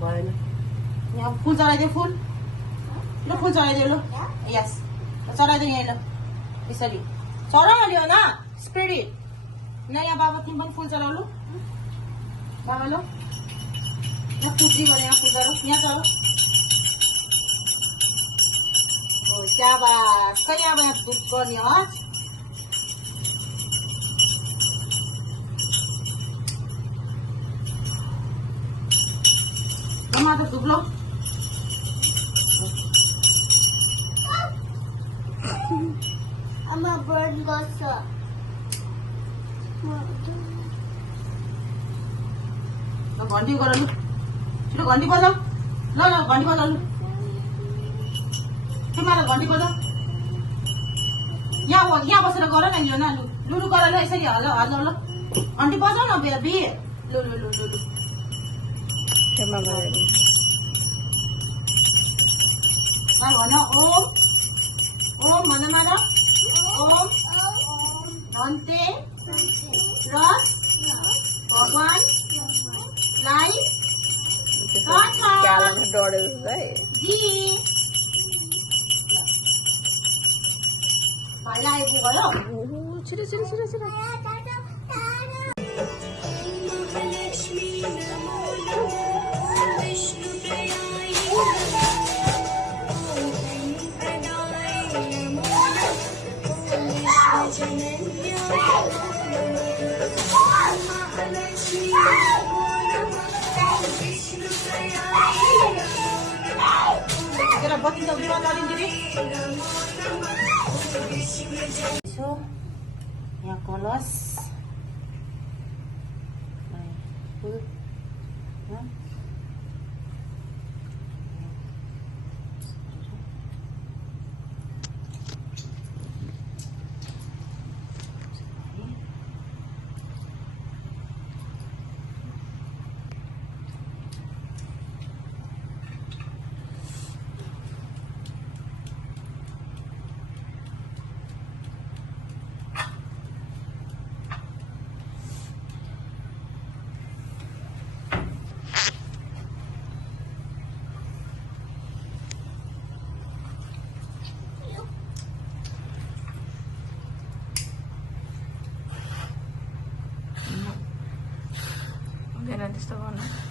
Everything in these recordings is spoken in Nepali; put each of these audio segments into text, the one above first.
भएन यहाँ फुल चढाइदियो फुल ल फुल चढाइदियो ल यस चढाइदियो यहीँ ल यसरी चढाइदियो न स्पिरिट न यहाँ बाबा तिमी पनि फुल चढाउ लु बाबा ल यहाँ पुत्री गरेर यहाँ फुल चढाउ यहाँ चढाउ हो शाबास कहिले अब यहाँ धुप गर्ने हस् टमाटर धुप्लो आमा बर्न गर्छ घन्टी गर लु छिटो घन्टी बजाऊ ल ल घन्टी बजाऊ लु तिमीलाई घन्टी बजाऊ यहाँ बसेर गर न यो न लु लुलु गर ल यसरी हल्ल हल्ल ल घन्टी बजाऊ न बे लु लु लु लु लु भन ओम ओम भन मार ओम धन्ते रस भगवान लाई जी भाइलाई आइपुग्यो छिटो छिटो छिटो छिटो बत्ती त बिमा गरिदिन्छु यहाँ कलश त्यस्तो गर्नु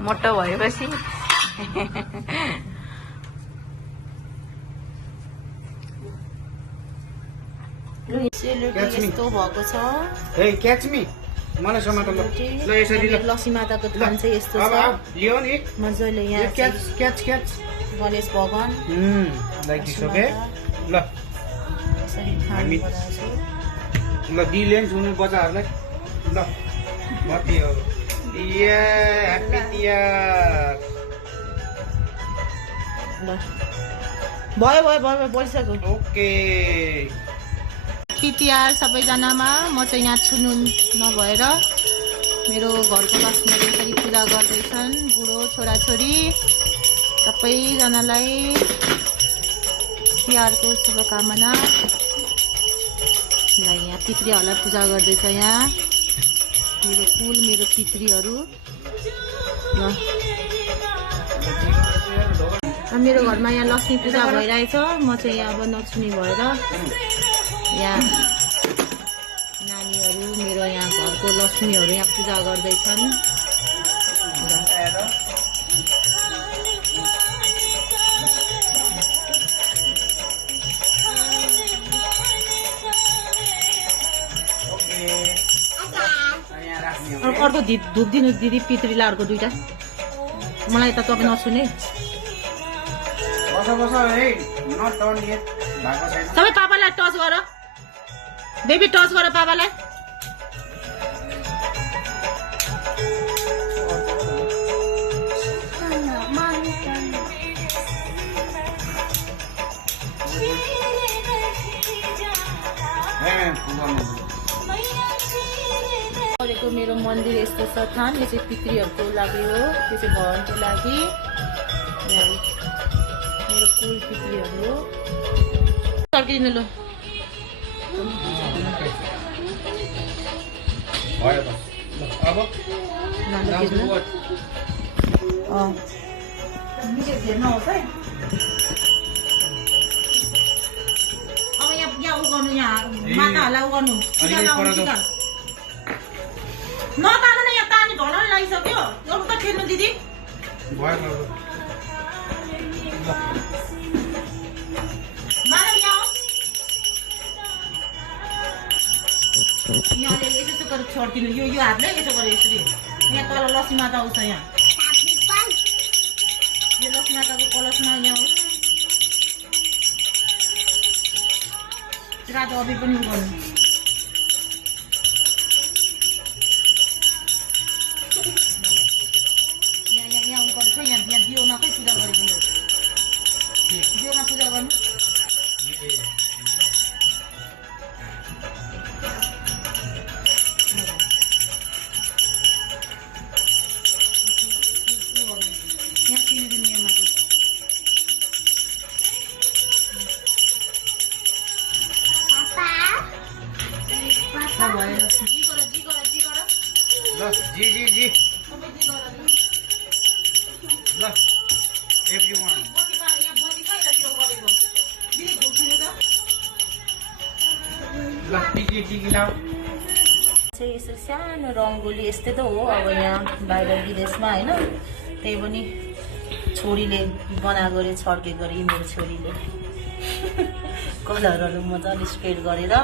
मोटो भएपछि यस्तो भएको छ लक्ष्मी माताको थान चाहिँ यस्तो छ मजाले यहाँ गणेश भगवान ल दिले सुन्नु बच्चाहरूलाई ल मती हो भयो भयो भयो बोलिसक्यो ओके तिहार सबैजनामा म चाहिँ यहाँ छुनु नभएर मेरो घरको लक्ष्मीले यसरी पूजा गर्दैछन् बुढो छोराछोरी सबैजनालाई तिहारको शुभकामना ल यहाँ पितृहरूलाई पूजा गर्दैछ यहाँ मेरो कुल मेरो पितृहरू मेरो घरमा यहाँ लक्ष्मी पूजा भइरहेछ म चाहिँ यहाँ अब नछुनी भएर यहाँ नानीहरू मेरो यहाँ घरको लक्ष्मीहरू यहाँ पूजा गर्दैछन् अर्को धुप दिनु दिदी पितृलाई अर्को 2टा मलाई त तपाईँ नसुने बस बस है नट डन येट भएको छैन सबै पापालाई टच गर बेबी टच गर पापालाई गरेको मेरो मन्दिर यस्तो छ थान यो चाहिँ पितृहरूको लागि हो यो चाहिँ भगवानको लागि यहाँ मेरो कुल पितृहरू हो सर्किदिनु लो भयो त अब हेर्नुहोस् है अब यहाँ उ गर्नु यहाँ माताहरूलाई उ गर्नु नतानु न यहाँ तानी ढलाउनु लागिसक्यो एउटा त खेल्नु दिदी भयो मानव यहाँ यहाँले यसो गरेर छोडिदिनु यो हातले यसो गरेर यसरी यहाँ तल लक्ष्मी माता आउँछ यहाँ यो लक्ष्मी माताको कलशमा यहाँ रातो अबि पनि उ गर्नु यहाँ उ गरेको यहाँ दियोमा खै पूजा गरेको यो दियोमा पूजा गर्नु यहाँ चिनिदिनु यहाँ माथि ल जी जी जी ल एभ्रीवन ल टिकी टिकी लाऊ चाहिँ यसो सानो रङ्गोली यस्तै त हो अब यहाँ बाहिर विदेशमा होइन त्यही पनि छोरीले बनाएको अरे छड्केको अरे मेरो छोरीले कलरहरू मजाले स्प्रेड गरेर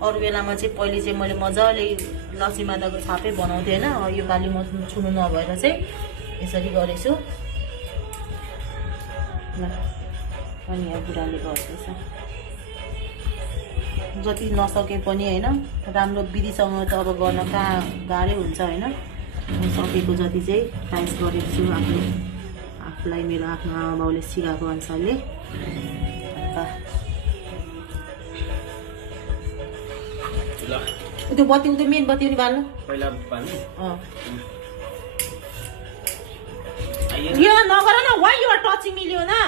अरू बेलामा चाहिँ पहिले चाहिँ मैले मजाले लक्ष्मी माताको छापै बनाउँथेँ होइन यो पालि म छुनु नभएर चाहिँ यसरी गरेछु ल अनि यहाँ बुढाले गर्दैछ जति नसके पनि होइन राम्रो विधिसँग त अब गर्न कहाँ गाह्रै हुन्छ होइन सकेको जति चाहिँ ट्राइस गरेको छु आफूलाई मेरो आफ्नो आमा बाउले सिकाएको अनुसारले त्यो बत्ती उतो मेन बत्ती पनि बाल्नु पहिला बाल्नु यो नगर न why you are touching me Leone